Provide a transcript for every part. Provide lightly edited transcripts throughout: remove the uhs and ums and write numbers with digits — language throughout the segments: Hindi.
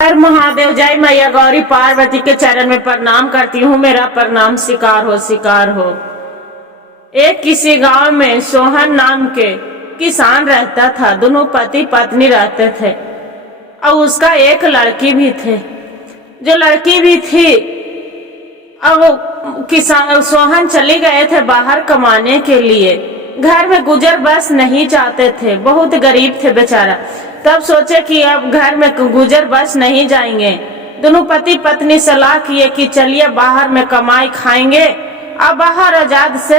हर महादेव, जय मैया गौरी पार्वती के चरण में प्रणाम करती हूँ। मेरा प्रणाम स्वीकार हो। एक किसी गांव में सोहन नाम के किसान रहता था। दोनों पति पत्नी रहते थे और उसका एक लड़की भी थे। जो लड़की भी थी, अब किसान सोहन चले गए थे बाहर कमाने के लिए। घर में गुजर बस नहीं चाहते थे, बहुत गरीब थे बेचारा। तब सोचे कि अब घर में गुजर बस नहीं जाएंगे। दोनों पति पत्नी सलाह किए कि चलिए बाहर में कमाई खाएंगे, अब बाहर आजाद से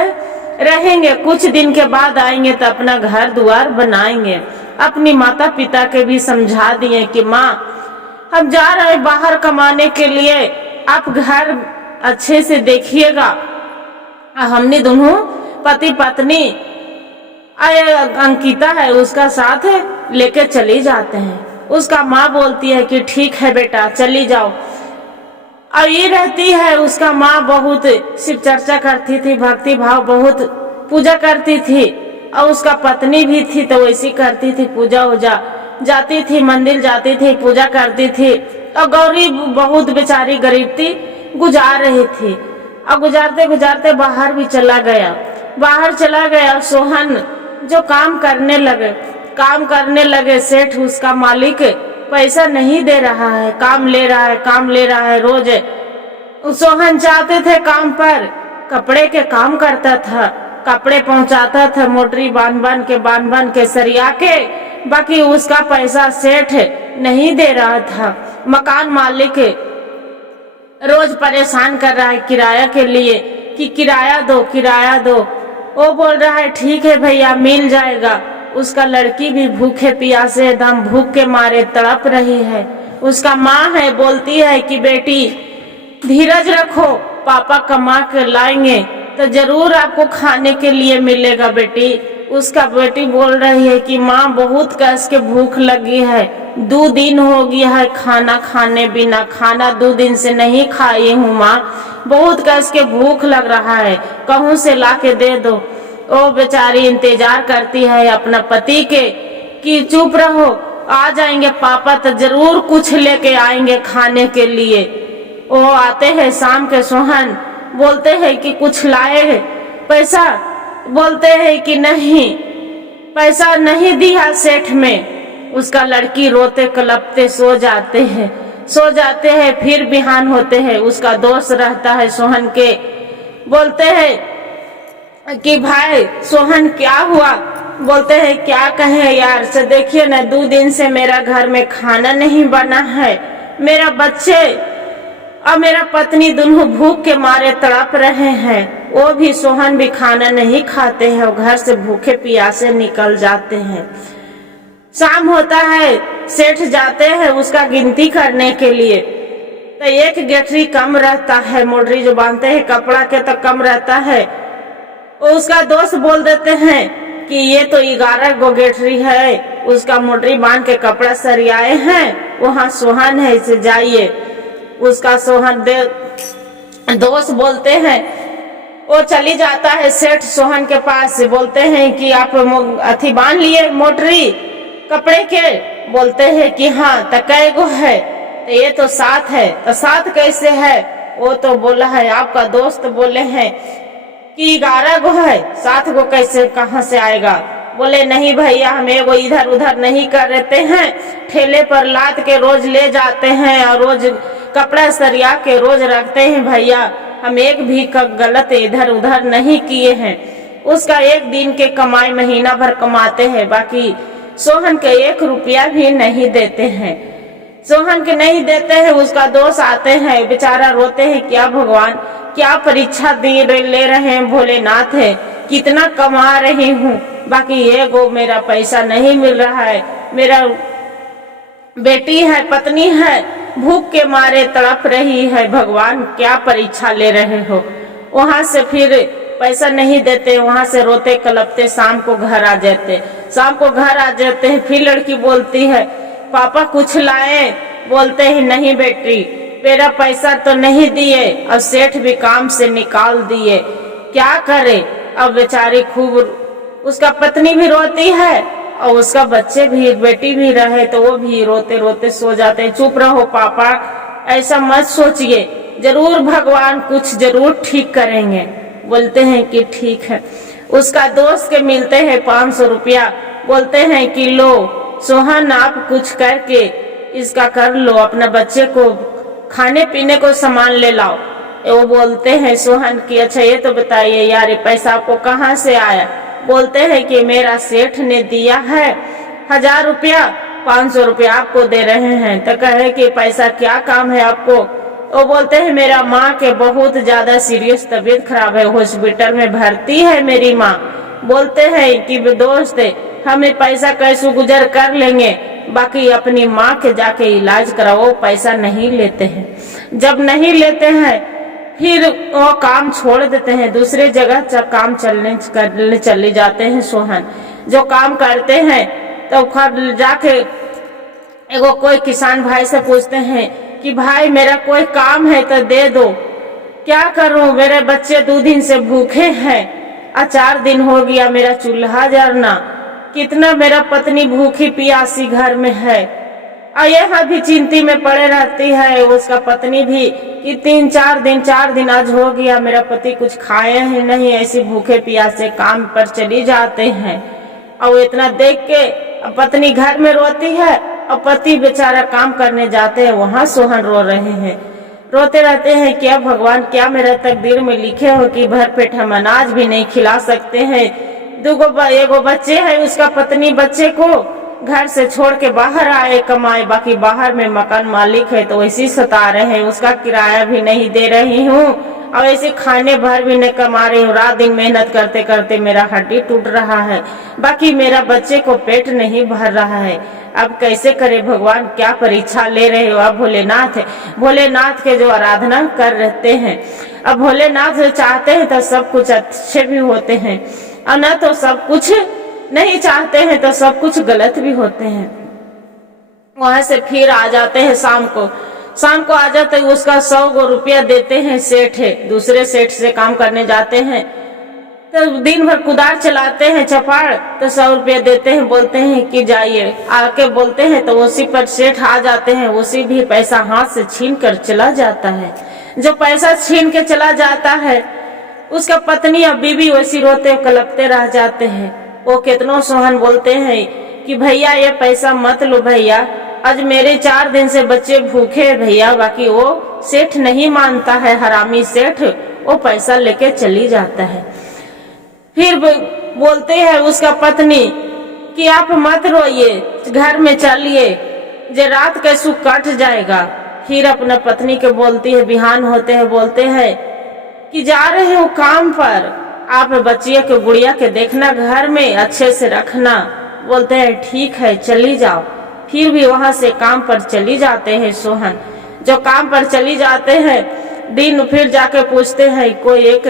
रहेंगे। कुछ दिन के बाद आएंगे तो अपना घर द्वार बनाएंगे। अपनी माता पिता के भी समझा दिए कि माँ, हम जा रहे हैं बाहर कमाने के लिए, आप घर अच्छे से देखिएगा। हमने दोनों पति पत्नी अंकिता है उसका साथ लेके चली जाते हैं। उसका माँ बोलती है कि ठीक है बेटा चली जाओ। और ये रहती है, उसका माँ बहुत शिव चर्चा करती थी, भक्ति भाव बहुत पूजा करती थी। और उसका पत्नी भी थी तो वैसी करती थी, पूजा वूजा जाती थी, मंदिर जाती थी, पूजा करती थी। और गौरी बहुत बेचारी गरीब थी, गुजार रही थी। और गुजारते गुजारते बाहर भी चला गया। सोहन जो काम करने लगे, सेठ उसका मालिक पैसा नहीं दे रहा है, काम ले रहा है रोज। सोहन जाते थे काम पर, कपड़े के काम करता था, कपड़े पहुंचाता था, मोटरी बांध के सरिया के। बाकी उसका पैसा सेठ नहीं दे रहा था। मकान मालिक रोज परेशान कर रहा है किराया के लिए कि किराया दो। वो बोल रहा है ठीक है भैया मिल जाएगा। उसका लड़की भी भूखे प्यासे दम भूख के मारे तड़प रही है। उसका माँ है, बोलती है कि बेटी धीरज रखो, पापा कमा के लाएंगे तो जरूर आपको खाने के लिए मिलेगा बेटी। उसका बेटी बोल रही है कि माँ बहुत कस के भूख लगी है, 2 दिन हो गया है खाना खाने बिना, खाना 2 दिन से नहीं खाई हूँ माँ, बहुत कस के भूख लग रहा है, कहूँ से ला के दे दो। ओ बेचारी इंतजार करती है अपना पति के कि चुप रहो, आ जाएंगे पापा तो जरूर कुछ लेके आएंगे खाने के लिए। वो आते हैं शाम के। सोहन बोलते हैं कि कुछ लाए पैसा, बोलते हैं कि नहीं, पैसा नहीं दिया सेठ में। उसका लड़की रोते कलपते सो जाते हैं। फिर बिहान होते हैं। उसका दोस्त रहता है सोहन के, बोलते हैं कि भाई सोहन क्या हुआ? बोलते हैं क्या कहे यार से, देखिए ना 2 दिन से मेरा घर में खाना नहीं बना है, मेरा बच्चे और मेरा पत्नी दोनों भूख के मारे तड़प रहे हैं। वो भी सोहन भी खाना नहीं खाते हैं, घर से भूखे प्यासे निकल जाते हैं। शाम होता है, सेठ जाते हैं उसका गिनती करने के लिए, तो एक गेठरी कम रहता है, मोटरी जो बांधते हैं कपड़ा के तो कम रहता है। उसका दोस्त बोल देते हैं कि ये तो 11 गो गेठरी है, उसका मोटरी बांध के कपड़ा सरियाए हैं, वहाँ सोहन है, इसे जाइए। उसका सोहन दोस्त बोलते हैं, वो चली जाता है सेठ सोहन के पास, बोलते हैं कि आप अथी बांध लिए मोटरी कपड़े के? बोलते हैं कि हाँ। तो कै गो है? तो ये तो 7 है। तो 7 कैसे है? वो तो बोला है, आपका दोस्त बोले हैं कि 11 गो है, 7 गो कैसे कहाँ से आएगा? बोले नहीं भैया, हम एगो इधर उधर नहीं कर रहते हैं, ठेले पर लाद के रोज ले जाते हैं और रोज कपड़ा सरिया के रोज रखते हैं भैया, हम एक भी गलत इधर उधर नहीं किए हैं। उसका 1 दिन के कमाई महीना भर कमाते हैं, बाकी सोहन के 1 रुपया भी नहीं देते हैं। सोहन के नहीं देते हैं। उसका दोस्त आते हैं, बेचारा रोते हैं, क्या भगवान क्या परीक्षा ले रहे हैं भोलेनाथ है, कितना कमा रही हूँ, बाकी एगो मेरा पैसा नहीं मिल रहा है, मेरा बेटी है पत्नी है भूख के मारे तड़प रही है, भगवान क्या परीक्षा ले रहे हो। वहां से फिर पैसा नहीं देते, वहां से रोते कलपते शाम को घर आ जाते हैं। फिर लड़की बोलती है पापा कुछ लाए? बोलते हैं नहीं बेटी, मेरा पैसा तो नहीं दिए और सेठ भी काम से निकाल दिए, क्या करे? अब बेचारी खूब, उसका पत्नी भी रोती है और उसका बच्चे भी, बेटी भी रहे तो वो भी रोते रोते सो जाते हैं। चुप रहो पापा, ऐसा मत सोचिए, जरूर भगवान कुछ जरूर ठीक करेंगे। बोलते हैं कि ठीक है। उसका दोस्त के मिलते हैं 500 रुपया, बोलते हैं कि लो सोहन आप कुछ करके इसका कर लो, अपना बच्चे को खाने पीने को सामान ले लाओ। वो बोलते हैं सोहन कि अच्छा ये तो बताइए यार, ये पैसा आपको कहाँ से आया? बोलते हैं कि मेरा सेठ ने दिया है 1000 रुपया, 500 रुपया आपको दे रहे हैं। तो कहे कि पैसा क्या काम है आपको? वो बोलते हैं मेरा माँ के बहुत ज्यादा सीरियस तबीयत खराब है, हॉस्पिटल में भर्ती है मेरी माँ। बोलते हैं कि दोस्त हमें पैसा कैसे गुजर कर लेंगे, बाकी अपनी माँ के जाके इलाज कराओ। पैसा नहीं लेते हैं। जब नहीं लेते हैं फिर वो काम छोड़ देते हैं, दूसरे जगह काम करने चले जाते हैं। सोहन जो काम करते हैं तो जाके एगो कोई किसान भाई से पूछते हैं कि भाई मेरा कोई काम है तो दे दो, क्या करूं मेरे बच्चे 2 दिन से भूखे हैं, 4 दिन हो गया मेरा चूल्हा जलना, कितना मेरा पत्नी भूखी प्यासी घर में है। और यह भी चिंता में पड़े रहती है, उसका पत्नी भी कि 4 दिन आज हो गया मेरा पति कुछ खाए हैं नहीं, ऐसे भूखे प्यासे काम पर चली जाते हैं। और इतना देख के पत्नी घर में रोती है और पति बेचारा काम करने जाते हैं, वहां सोहन रो रहे हैं, रोते रहते हैं क्या भगवान, क्या मेरा तकदीर में लिखे हो कि भर पेट हम अनाज भी नहीं खिला सकते हैं। एगो बच्चे है, उसका पत्नी बच्चे को घर से छोड़ के बाहर आए कमाए, बाकी बाहर में मकान मालिक है तो वैसे सता रहे हैं, उसका किराया भी नहीं दे रही हूँ और ऐसे खाने भर भी नहीं कमा रही हूँ। रात दिन मेहनत करते करते मेरा हड्डी टूट रहा है, बाकी मेरा बच्चे को पेट नहीं भर रहा है। अब कैसे करे भगवान, क्या परीक्षा ले रहे हो? अब भोलेनाथ के जो आराधना कर रहते हैं, अब भोलेनाथ जो चाहते हैं तो सब कुछ अच्छे भी होते हैं, और न तो सब कुछ नहीं चाहते हैं तो सब कुछ गलत भी होते हैं। वहां से फिर आ जाते हैं शाम को आ जाते हैं, उसका 100 रुपया देते हैं सेठ है, दूसरे सेठ से काम करने जाते हैं तो दिन भर कुदार चलाते हैं चपाड़, तो 100 रुपया देते हैं, बोलते हैं कि जाइए आके, बोलते हैं तो उसी पर सेठ आ जाते हैं, उसी भी पैसा हाथ से छीन कर चला जाता है। जो पैसा छीन के चला जाता है उसका पत्नी और बीबी वैसी रोते कलपते रह जाते हैं। वो कितनों सोहन बोलते हैं कि भैया ये पैसा मत लो भैया, आज मेरे 4 दिन से बच्चे भूखे हैं भैया। बाकी वो सेठ नहीं मानता है, हरामी सेठ, वो पैसा लेके चली जाता है। फिर बोलते हैं उसका पत्नी कि आप मत रोइए, घर में चलिए, जे रात कैसू कट जाएगा। फिर अपना पत्नी के बोलती है, बिहान होते हैं बोलते हैं कि जा रहे हो काम पर, आप बच्चियों के गुड़िया के देखना, घर में अच्छे से रखना। बोलते हैं ठीक है चली जाओ। फिर भी वहां से काम पर चली जाते हैं सोहन। जो काम पर चली जाते हैं दिन, फिर जाके पूछते हैं, कोई एक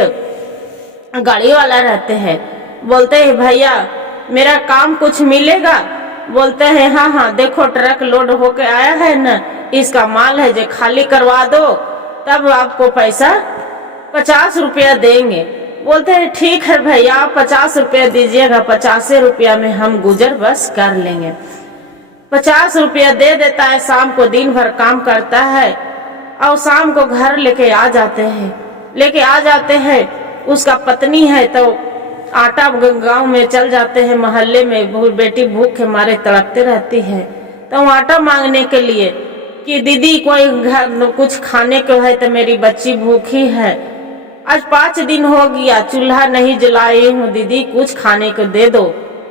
गाड़ी वाला रहते हैं, बोलते हैं भैया मेरा काम कुछ मिलेगा? बोलते हैं हाँ देखो ट्रक लोड होके आया है न, इसका माल है, जो खाली करवा दो तब आपको पैसा 50 रुपया देंगे। बोलते हैं ठीक है भैया आप 50 रुपया दीजिएगा, 50 रुपया में हम गुजर बस कर लेंगे। 50 रुपया दे देता है, शाम को दिन भर काम करता है और शाम को घर लेके आ जाते हैं। उसका पत्नी है तो आटा गांव में चल जाते हैं, मोहल्ले में बेटी भूख के मारे तड़पते रहती है, तो आटा मांगने के लिए कि दीदी कोई घर कुछ खाने को है तो मेरी बच्ची भूखी है, आज 5 दिन हो गया चूल्हा नहीं जलाई हूँ, दीदी कुछ खाने को दे दो।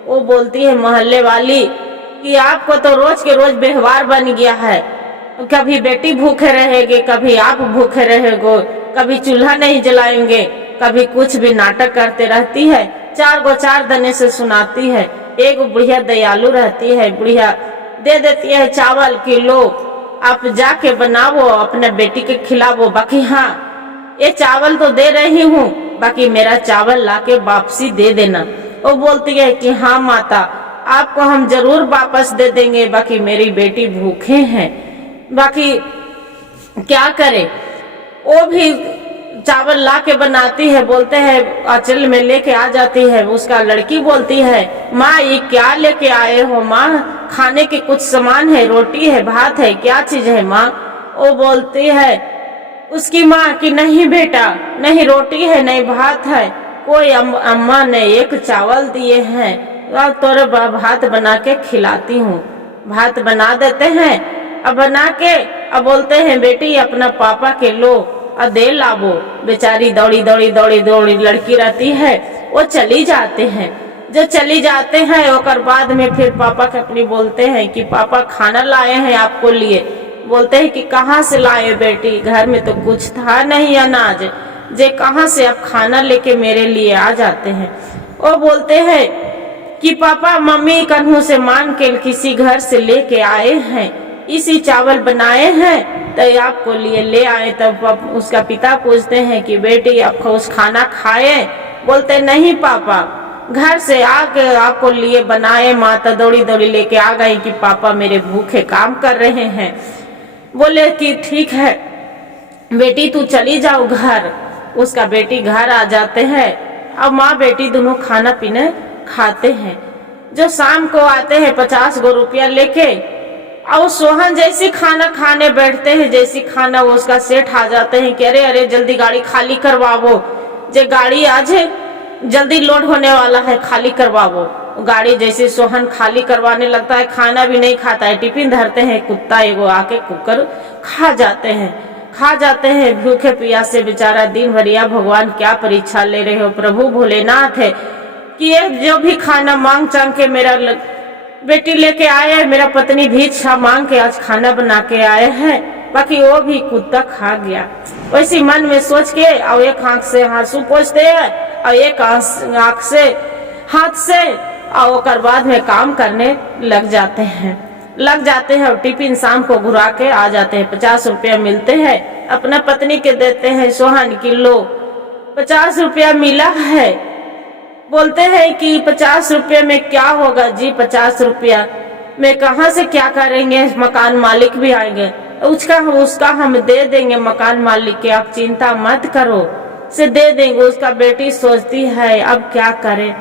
वो बोलती है मोहल्ले वाली कि आपको तो रोज के रोज व्यवहार बन गया है, कभी बेटी भूखे रहेगी, कभी आप भूखे रहेगो, कभी चूल्हा नहीं जलाएंगे, कभी कुछ भी नाटक करते रहती है। 4 दने से सुनाती है। एक बुढ़िया दयालु रहती है, बुढ़िया दे देती है चावल कि लो आप जाके बनाओ अपने बेटी के खिलाओ, बाकी हाँ ये चावल तो दे रही हूँ, बाकी मेरा चावल लाके वापसी दे देना। वो बोलती है कि हाँ माता आपको हम जरूर वापस दे देंगे, बाकी मेरी बेटी भूखे हैं। बाकी क्या करे, वो भी चावल ला के बनाती है, बोलते हैं आंचल में लेके आ जाती है। उसका लड़की बोलती है, माँ ये क्या लेके आए हो माँ, खाने के कुछ सामान है, रोटी है, भात है, क्या चीज है माँ। वो बोलती है उसकी माँ कि नहीं बेटा, नहीं रोटी है, नहीं भात है, कोई अम्मा ने एक चावल दिए हैं, अब तोरे भात बना के खिलाती हूँ। भात बना देते हैं, अब बना के अब बोलते हैं बेटी अपना पापा के लो और दे लावो। बेचारी दौड़ी दौड़ी दौड़ी दौड़ी लड़की रहती है, वो चली जाते हैं। जो चली जाते हैं और बाद में फिर पापा के अपनी बोलते हैं कि पापा खाना लाए हैं आपको लिए। बोलते हैं कि कहाँ से लाए बेटी, घर में तो कुछ था नहीं अनाज, जे कहाँ से आप खाना लेके मेरे लिए आ जाते हैं। वो बोलते हैं कि पापा मम्मी कन्हू से मांग के किसी घर से लेके आए हैं, इसी चावल बनाए हैं तो आपको लिए ले आए। तब उसका पिता पूछते हैं कि बेटी आप उस खाना खाए। बोलते नहीं पापा, घर से आके आपको लिए बनाए, माता दौड़ी दौड़ी लेके आ गई कि पापा मेरे भूखे काम कर रहे हैं। बोले कि ठीक है बेटी तू चली जाओ घर। उसका बेटी घर आ जाते हैं, अब माँ बेटी दोनों खाना पीने खाते हैं। जो शाम को आते हैं 50 गो रुपया लेके, और सोहन जैसी खाना खाने बैठते हैं, जैसी खाना वो उसका सेठ आ जाते हैं कि अरे अरे जल्दी गाड़ी खाली करवाओ, जे गाड़ी आज जल्दी लोड होने वाला है, खाली करवाओ। गाड़ी जैसे सोहन खाली करवाने लगता है, खाना भी नहीं खाता है, टिफिन धरते हैं, कुत्ता एगो आके कुकर खा जाते हैं। भूखे प्यासे बेचारा दिन भर, या भगवान क्या परीक्षा ले रहे हो प्रभु भोलेनाथ है कि ये जो भी खाना मांग चांग के मेरा बेटी लेके आए है, मेरा पत्नी भिक्षा मांग के आज खाना बना के आए हैं, बाकी वो भी कुत्ता खा गया। वैसी मन में सोच के और एक आंख से आंसू पोंछते हैं और एक आंख से हाथ से, और बाद में काम करने लग जाते हैं और टिफिन शाम को घुरा के आ जाते हैं। 50 रुपया मिलते हैं, अपना पत्नी के देते हैं, सोहन की लो 50 रुपया मिला है। बोलते हैं कि 50 रुपये में क्या होगा जी, 50 रुपया में कहाँ से क्या करेंगे, मकान मालिक भी आएंगे, उसका हम दे देंगे मकान मालिक के, आप चिंता मत करो, से दे देंगे। उसका बेटी सोचती है अब क्या करे,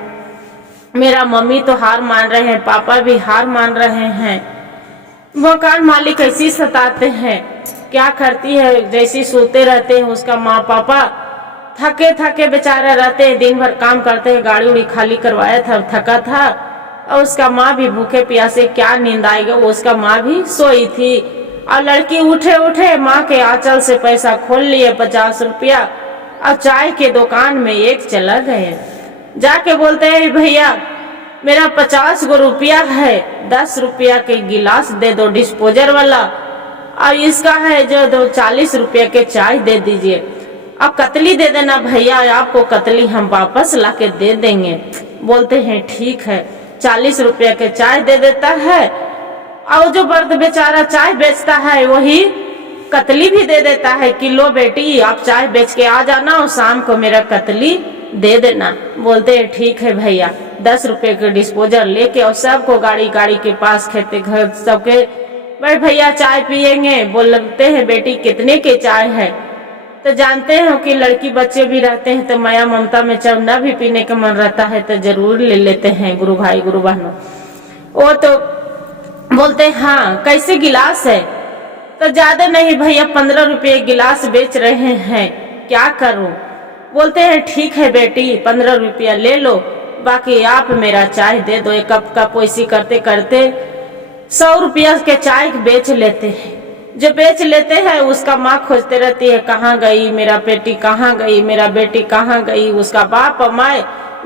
मेरा मम्मी तो हार मान रहे हैं, पापा भी हार मान रहे हैं, मकान मालिक ऐसी सताते हैं। क्या करती है, जैसी सोते रहते हैं उसका माँ पापा, थके थके बेचारा रहते हैं, दिन भर काम करते हैं, गाड़ी उड़ी खाली करवाया था, थका था। और उसका माँ भी भूखे प्यासे, क्या नींद आएगा, वो उसका माँ भी सोई थी। और लड़की उठे माँ के आंचल से पैसा खोल लिए 50 रुपया, और चाय के दुकान में एक चला गए। जाके बोलते हैं भैया मेरा 50 गो रुपया है, 10 रुपया के गिलास दे दो डिस्पोजर वाला, और इसका है जो 40 रुपया के चाय दे दीजिए। अब कतली दे देना भैया, आपको कतली हम वापस लाके दे देंगे। बोलते हैं ठीक है, 40 रुपया के चाय दे देता है, और जो बर्द बेचारा चाय बेचता है वही कतली भी दे देता है कि लो बेटी आप चाय बेच के आ जाना और शाम को मेरा कतली दे देना। बोलते हैं ठीक है भैया, 10 रुपये के डिस्पोजर लेके और सबको गाड़ी के पास खेते घर सबके भाई भैया चाय पियेंगे। बोलते हैं बेटी कितने के चाय है, तो जानते हो कि लड़की बच्चे भी रहते हैं तो माया ममता में चवना भी पीने का मन रहता है तो जरूर ले लेते हैं गुरु भाई गुरु बहनों। वो तो बोलते हाँ कैसे गिलास है, तो ज्यादा नहीं भैया 15 रुपये गिलास बेच रहे हैं, क्या करूं। बोलते हैं ठीक है बेटी 15 रुपया ले लो, बाकी आप मेरा चाय दे दो। एक कप वैसी करते करते 100 रुपया के चाय बेच लेते हैं। जो बेच लेते हैं उसका माँ खोजते रहती है कहाँ गई मेरा बेटी, कहाँ गई मेरा बेटी, कहाँ गई। उसका बाप और माँ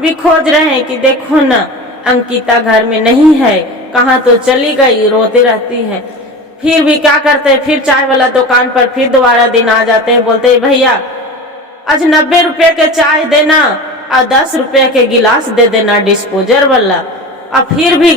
भी खोज रहे हैं कि देखो ना अंकिता घर में नहीं है, कहाँ तो चली गई, रोते रहती है। फिर भी क्या करते हैं, फिर चाय वाला दुकान पर फिर दोबारा दिन आ जाते हैं। बोलते हैं भैया आज 90 रुपये के चाय देना और 10 रुपये के गिलास दे देना डिस्पोजर वाला। और फिर भी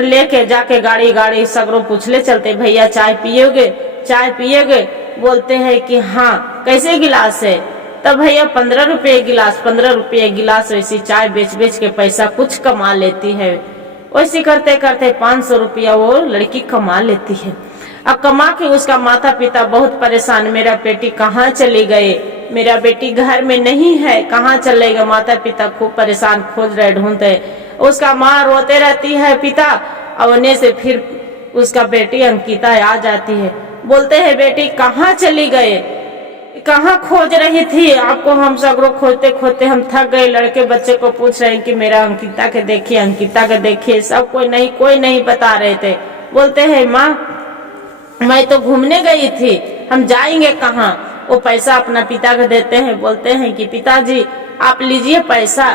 लेके जाके गाड़ी सगरों पूछले चलते भैया चाय पियोगे। बोलते हैं कि हाँ कैसे गिलास है, तब भैया 15 रुपये गिलास, 15 रुपये गिलास। वैसी चाय बेच के पैसा कुछ कमा लेती है। वैसे करते करते 500 रुपया वो लड़की कमा लेती है। अब कमा के उसका माता पिता बहुत परेशान, मेरा बेटी कहाँ चली गए, मेरा बेटी घर में नहीं है, कहाँ चलेगा। माता पिता खूब परेशान, खोज रहे, ढूंढते। उसका माँ रोते रहती है, पिता अवने से फिर उसका बेटी अंकिता आ जाती है। बोलते हैं बेटी कहाँ चली गए, कहाँ खोज रही थी आपको, हम सगरों खोजते खोजते हम थक गए। लड़के बच्चे को पूछ रहे हैं कि मेरा अंकिता के देखिए, अंकिता के देखिए। सब कोई नहीं बता रहे थे। बोलते हैं माँ मैं तो घूमने गई थी, हम जाएंगे कहाँ। वो पैसा अपना पिता को देते हैं। बोलते हैं कि पिताजी आप लीजिए पैसा।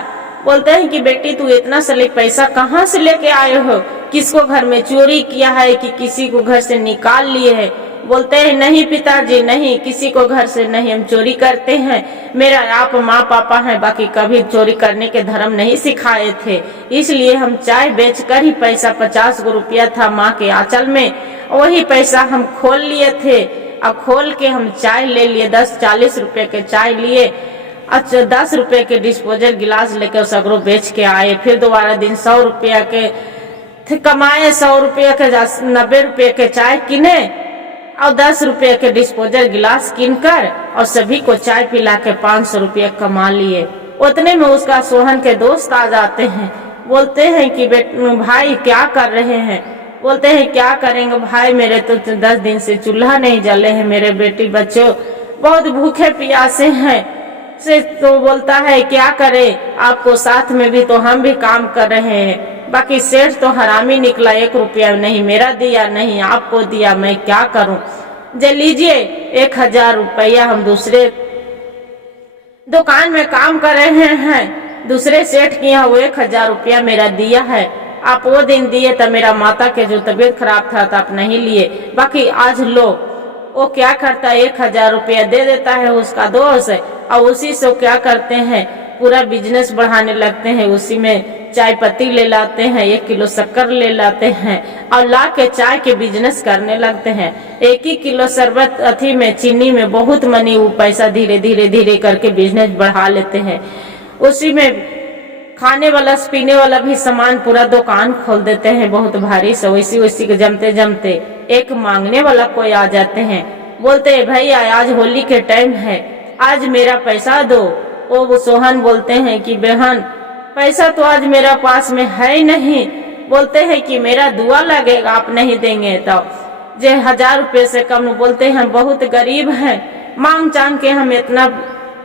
बोलते हैं कि बेटी तू इतना सारे पैसा कहाँ से लेके आए हो, किसको घर में चोरी किया है कि किसी को घर से निकाल लिए है। बोलते हैं नहीं पिताजी नहीं, किसी को घर से नहीं, हम चोरी करते हैं। मेरा आप माँ पापा हैं, बाकी कभी चोरी करने के धर्म नहीं सिखाए थे, इसलिए हम चाय बेचकर ही पैसा 50 रुपया था माँ के आंचल में, वही पैसा हम खोल लिए थे। और खोल के हम चाय ले लिए, 10-40 रुपए के चाय लिए। अच्छा 10 रुपए के डिस्पोजल गिलास लेकर सगरों बेच के आए। फिर दोबारा दिन 100 रुपया के कमाए, 100 रुपया के 90 रुपये के चाय किने और 10 रुपये के डिस्पोजल गिलास किनकर और सभी को चाय पिला के 500 रुपया कमा लिए। उतने में उसका सोहन के दोस्त आ जाते हैं। बोलते हैं कि भाई क्या कर रहे हैं। बोलते हैं क्या करेंगे भाई, मेरे तो 10 दिन से चूल्हा नहीं जले हैं, मेरे बेटी बच्चों बहुत भूखे प्यासे हैं। से तो बोलता है क्या करे, आपको साथ में भी तो हम भी काम कर रहे हैं, बाकी सेठ तो हरामी निकला, 1 रुपया नहीं मेरा दिया, नहीं आपको दिया, मैं क्या करूं। जे लीजिए 1000 रुपया, हम दूसरे दुकान में काम कर रहे हैं, दूसरे सेठ के यहाँ वो 1000 रुपया मेरा दिया है, आप वो दिन दिए तो मेरा माता के जो तबीयत खराब था तो आप नहीं लिए, बाकी आज लो। वो क्या करता है 1000 रुपया दे देता है उसका दोस्त, और उसी से क्या करते हैं पूरा बिजनेस बढ़ाने लगते हैं। उसी में चाय पत्ती ले लाते हैं, 1 किलो शक्कर ले लाते हैं और ला के चाय के बिजनेस करने लगते हैं। 1 किलो शरबत अथी में चीनी में बहुत मनी, वो पैसा धीरे धीरे करके बिजनेस बढ़ा लेते हैं। उसी में खाने वाला पीने वाला भी सामान पूरा दुकान खोल देते हैं बहुत भारी से। वैसी के जमते एक मांगने वाला कोई आ जाते हैं। बोलते हैं भैया आज होली के टाइम है, आज मेरा पैसा दो। वो सोहन बोलते हैं कि बहन पैसा तो आज मेरा पास में है नहीं। बोलते हैं कि मेरा दुआ लगेगा आप नहीं देंगे तो। जे 1000 रुपये से कम। बोलते हैं बहुत गरीब हैं, मांग चांग के हम इतना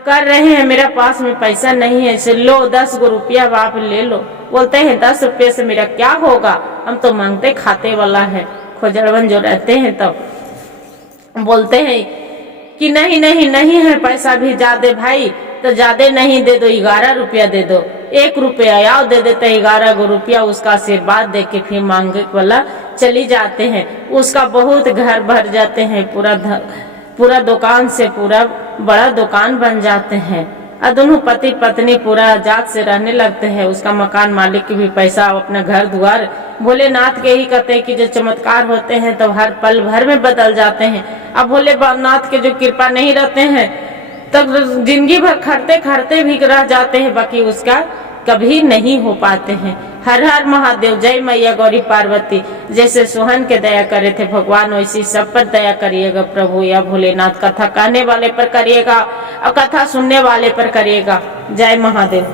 कर रहे हैं, मेरा पास में पैसा नहीं है, इसे लो 10 रुपया आप ले लो। बोलते हैं 10 रुपये से मेरा क्या होगा, हम तो मांगते खाते वाला है, खोजड़वन जो रहते हैं तब। बोलते हैं कि नहीं है पैसा भी ज्यादा भाई, तो ज्यादा नहीं दे दो, 11 रुपया दे दो, 1 रुपया याव दे देते 11 रुपया। उसका आशीर्वाद दे के फिर मांगे वाला चली जाते हैं। उसका बहुत घर भर जाते हैं, पूरा दुकान से पूरा बड़ा दुकान बन जाते हैं। और दोनों पति पत्नी पूरा आजाद से रहने लगते हैं। उसका मकान मालिक की भी पैसा अपना घर द्वार भोलेनाथ के ही कहते हैं कि जो चमत्कार होते हैं तो हर पल भर में बदल जाते हैं। अब भोलेनाथ के जो कृपा नहीं रहते हैं तब जिंदगी भर खड़ते भी रह जाते हैं, बाकी उसका कभी नहीं हो पाते हैं। हर हर महादेव, जय मैया गौरी पार्वती। जैसे सोहन के दया करे थे भगवान, वैसी सब पर दया करिएगा प्रभु या भोलेनाथ। कथा कहने वाले पर करिएगा और कथा सुनने वाले पर करिएगा। जय महादेव।